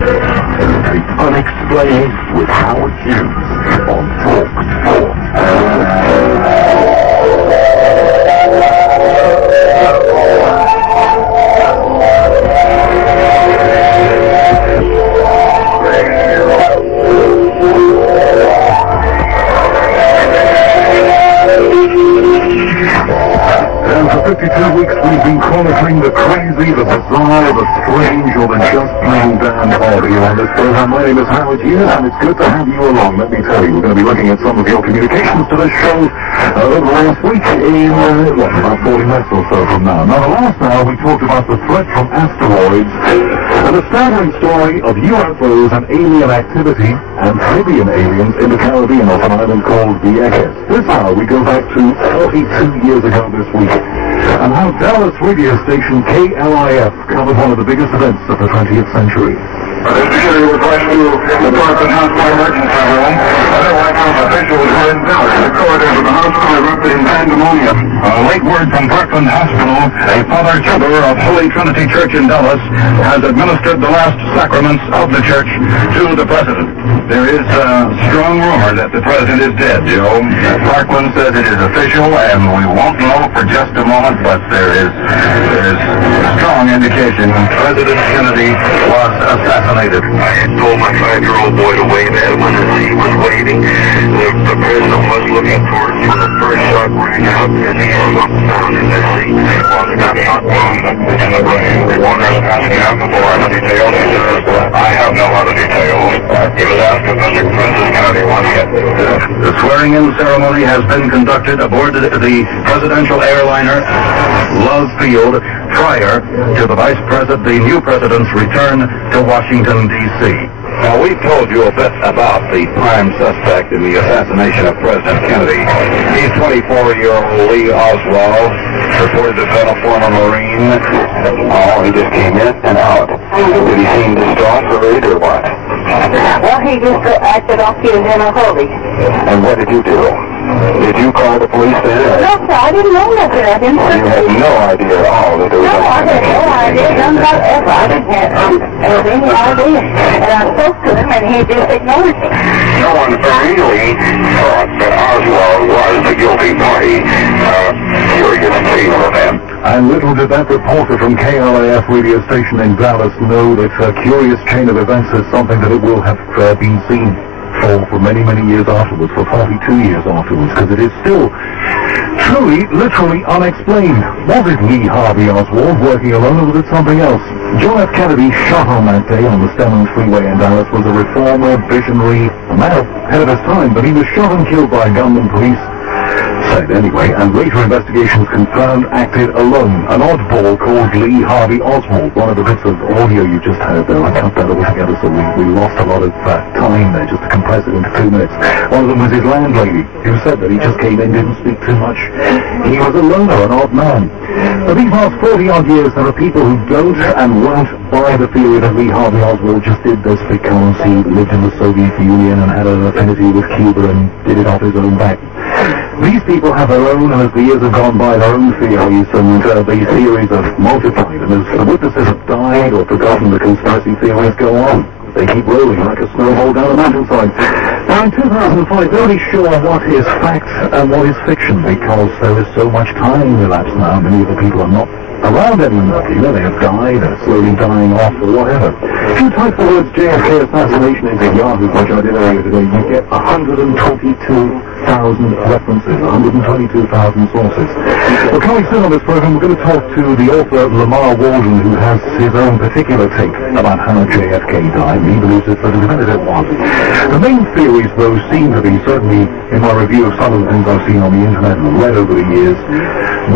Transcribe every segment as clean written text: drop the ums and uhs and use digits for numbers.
The Unexplained with Howard Hughes on talkSPORT. And for 52 weeks we've been chronicling the crazy, the bizarre, the strange, or the just plain damn odd here on this program. My name is Howard Hughes, and it's good to have you along. Let me tell you, we're going to be looking at some of your communications to this show over last week in, about 40 minutes or so from now. Now, the last hour we talked about the threat from asteroids, and the staggering story of UFOs and alien activity, amphibian aliens in the Caribbean off an island called Vieques. This hour we go back to 42 years ago this week, and how Dallas radio station KLIF covered one of the biggest events of the 20th century. Officially request to depart the House by emergency room. Other White House officials were in Dallas. The corridors of the House are erupted in pandemonium. Late word from Parkland Hospital. A Father Chubber of Holy Trinity Church in Dallas has administered the last sacraments of the church to the president. There is a strong rumor that the president is dead, Joe. Parkland says it is official, and we won't know for just a moment, but there is strong indication President Kennedy was assassinated. I had told my 5-year-old boy to wave at him, and as he was waving, the president was looking towards when the first shot rang out, and he slumped down in his seat. Was that shot wound in the brain? Warner is asking him for other details. He says, I have no other details. He was asked if Mr. Princess Kennedy wanted it. The swearing-in ceremony has been conducted aboard the presidential airliner Love Field prior to the new president's return to Washington, D.C. Now, we've told you a bit about the prime suspect in the assassination of President Kennedy. He's 24-year-old Lee Oswald, reported to have been a former Marine. Oh, he just came in and out. Did he seem distraught, worried, or what? Well, he just acted like he was in a hurry. And what did you do? Did you call the police then? No, sir, I didn't know nothing. I didn't You had no idea at all that there was No, I had no idea. None whatever. I didn't have any idea. And I spoke to him, and he just ignored me. No one really thought that Oswald was the guilty party. Curious case of him. And little did that reporter from KLIF radio station in Dallas know that a curious chain of events is something that it will have been seen for many, many years afterwards, for 42 years afterwards, because it is still truly, literally unexplained. Was it Lee Harvey Oswald working alone, or was it something else? John F. Kennedy, shot on that day on the Stemmons Freeway in Dallas, was a reformer, visionary, a man ahead of his time, but he was shot and killed by gunman police. Said anyway, and later investigations confirmed acted alone. An oddball called Lee Harvey Oswald. One of the bits of audio you just heard there, I cut that all together, so we lost a lot of time there just to compress it into 2 minutes. One of them was his landlady, who said that he just came in, didn't speak too much. He was a loner, an odd man. For these last 40-odd years, there are people who don't and won't buy the theory that Lee Harvey Oswald just did this because he lived in the Soviet Union and had an affinity with Cuba and did it off his own back. These people have their own, and as the years have gone by, their own theories, and these theories have multiplied, and as the witnesses have died or forgotten, the conspiracy theories go on. They keep rolling like a snowball down a mountainside. Now, in 2005, they're really sure what is fact and what is fiction, because there is so much time elapsed now. Many of the people are not around anymore. They have died, or slowly dying off, or whatever. If you type the words JFK assassination into Yahoo, which I did earlier today, you get 122,000 references, 122,000 sources. Well, coming soon on this program, we're going to talk to the author Lamarr Waldron, who has his own particular take about how JFK died. He believes it's a definitive one. The main theories, though, seem to be, certainly in my review of some of the things I've seen on the internet and read over the years,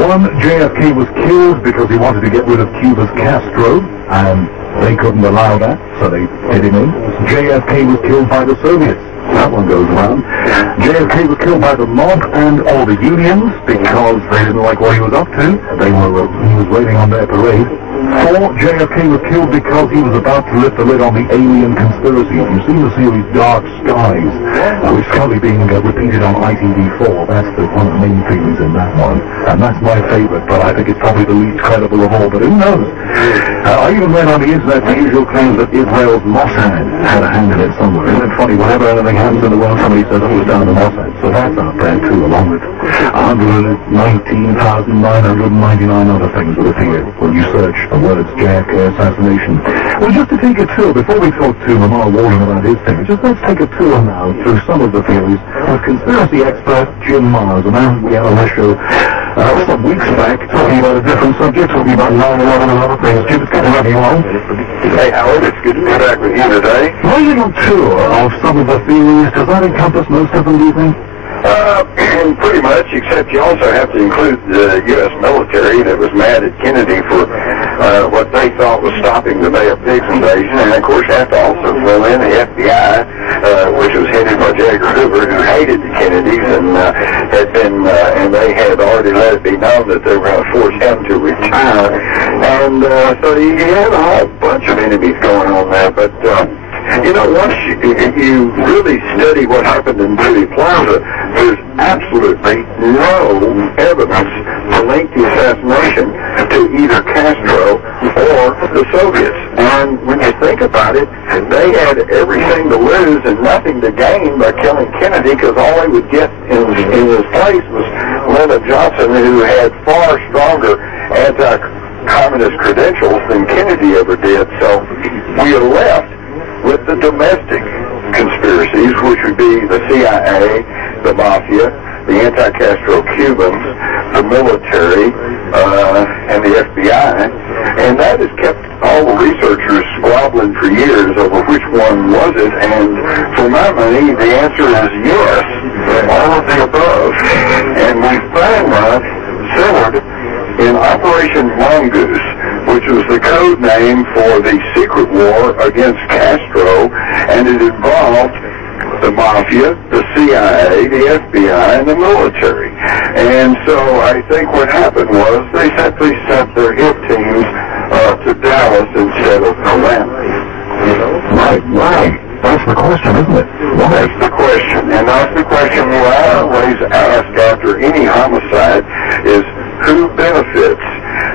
one, JFK was killed because he wanted to get rid of Cuba's Castro, and they couldn't allow that, so they hid him in. JFK was killed by the Soviets. That one goes around. JFK was killed by the mob and all the unions because they didn't like what he was up to. He was waiting on their parade. JFK was killed because he was about to lift the lid on the alien conspiracy. If you've seen the series Dark Skies, which is currently being repeated on ITV4, that's one of the main themes in that one. And that's my favorite, but I think it's probably the least credible of all. But who knows? I even read on the internet the usual claims that Israel's Mossad had a hand in it somewhere. Isn't it funny? Whenever anything happens in the world, somebody says, oh, it was down to Mossad. So that's out there too, along with 119,999 other things that appear when you search the words JFK assassination. Well, just to take a tour, before we talk to Lamarr Waldron about his thing, let's take a tour now through some of the theories of conspiracy expert Jim Mars, a man we had on this show some weeks back, talking about a different subject, talking about 9/11 and other things. Jim, it's good to have you on. Hey, Howard, it's good to be back with you today. Well, you know, tour of some of the theories. Does that encompass most of them, do you think? Pretty much, except you also have to include the U.S. military that was mad at Kennedy for what they thought was stopping the Bay of Pigs invasion, and of course have to also throw in the FBI, which was headed by J. Edgar Hoover, who hated the Kennedys and had been, and they had already let it be known that they were going to force him to retire, and so you have a whole bunch of enemies going on there, but you know, once you really study what happened in Dealey Plaza, there's absolutely no evidence to link the assassination to either Castro or the Soviets. And when you think about it, they had everything to lose and nothing to gain by killing Kennedy, because all they would get in his place was Lyndon Johnson, who had far stronger anti-communist credentials than Kennedy ever did. So we are left with the domestic conspiracies, which would be the CIA, the Mafia, the anti-Castro Cubans, the military, and the FBI, and that has kept all the researchers squabbling for years over which one was it, and for my money, the answer is yes, all of the above. And we find that centered in Operation Mongoose, which was the code name for the secret war against Castro, and it involved the Mafia, the CIA, the FBI, and the military. And so I think what happened was they simply sent their hit teams to Dallas instead of Atlanta. Right. That's the question, isn't it? Well, that's the question, and that's the question we always ask after any homicide is who benefits,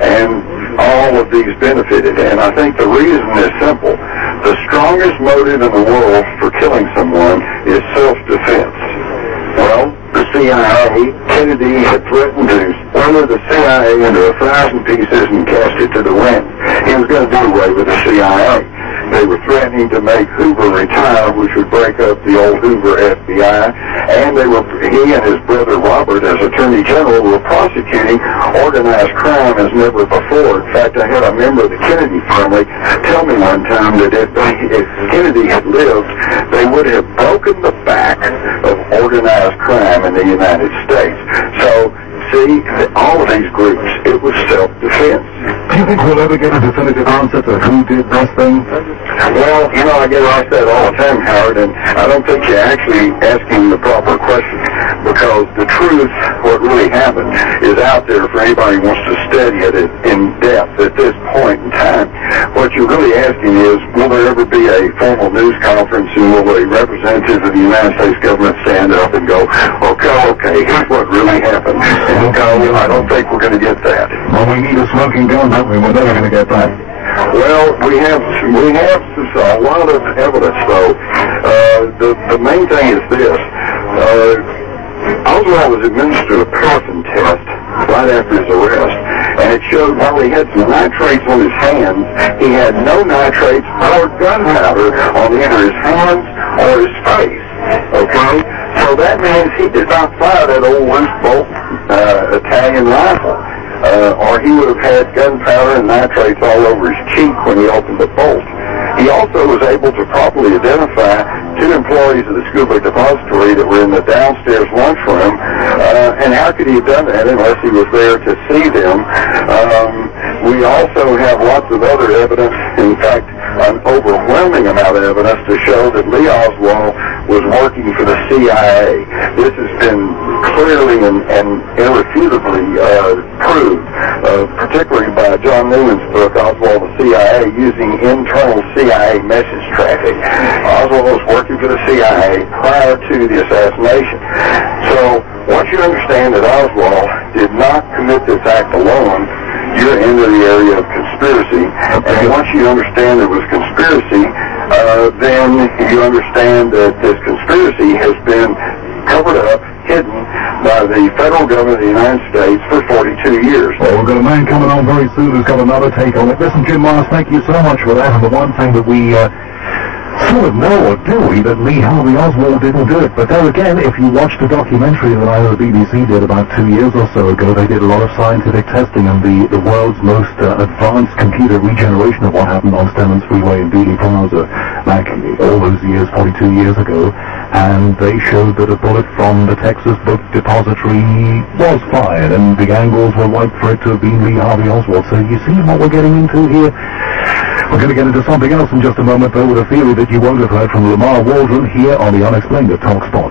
and all of these benefited. And I think the reason is simple. The strongest motive in the world for killing someone is self-defense. Well, the CIA, Kennedy had threatened to splinter the CIA into 1,000 pieces and cast it to the wind. He was going to do away with the CIA. They were threatening to make Hoover retire, which would break up the old Hoover FBI, and he and his brother Robert, as Attorney General, were prosecuting organized crime as never before. In fact, I had a member of the Kennedy family tell me one time that if Kennedy had lived, they would have broken the back of organized crime in the United States. So, see, all of these groups, it was self-defense. Do you think we'll ever get a definitive answer to who did this thing? Well, you know, I get asked that all the time, Howard, and I don't think you're actually asking the proper question, because the truth, what really happened, is out there for anybody who wants to study it in depth at this point in time. What you're really asking is, will there ever be a formal news conference, and will a representative of the United States government stand up and go, okay, here's what really happened? And no, I don't think we're going to get that. Well, we need a smoking gun, don't we? We're never going to get that. Well, we have a lot of evidence, though. The main thing is this. Oswald was administered a paraffin test right after his arrest, and it showed while he had some nitrates on his hands, he had no nitrates or gunpowder on either his hands or his face. Okay? So that means he did not fire that old loose bolt Italian rifle. Or he would have had gunpowder and nitrates all over his cheek when he opened the bolt. He also was able to properly identify two employees of the Scuba Depository that were in the downstairs lunchroom, and how could he have done that unless he was there to see them? We also have lots of other evidence, in fact, an overwhelming amount of evidence to show that Lee Oswald was working for the CIA. This has been clearly and irrefutably proved, particularly by John Newman's book, Oswald the CIA, using internal CIA message traffic. Oswald was working for the CIA prior to the assassination. So once you understand that Oswald did not commit this act alone, you're into the area of conspiracy. And once you understand there was conspiracy, then you understand that this conspiracy has been covered up, hidden by the federal government of the United States for 42 years. Well, we've got a man coming on very soon who's got another take on it. Listen, Jim Myers, thank you so much for that. And the one thing that we sort of know, or do we, that Lee Harvey Oswald didn't do it. But there again, if you watch the documentary that I know the BBC did about 2 years or so ago, they did a lot of scientific testing, and the world's most advanced computer regeneration of what happened on Stemmons Freeway in Dealey Plaza back all those years, 42 years ago, and they showed that a bullet from the Texas Book Depository was fired, and the angles were right for it to have been Lee Harvey Oswald. So you see what we're getting into here? We're going to get into something else in just a moment, though, with a theory that you won't have heard from Lamarr Waldron here on the Unexplained at talkSPORT.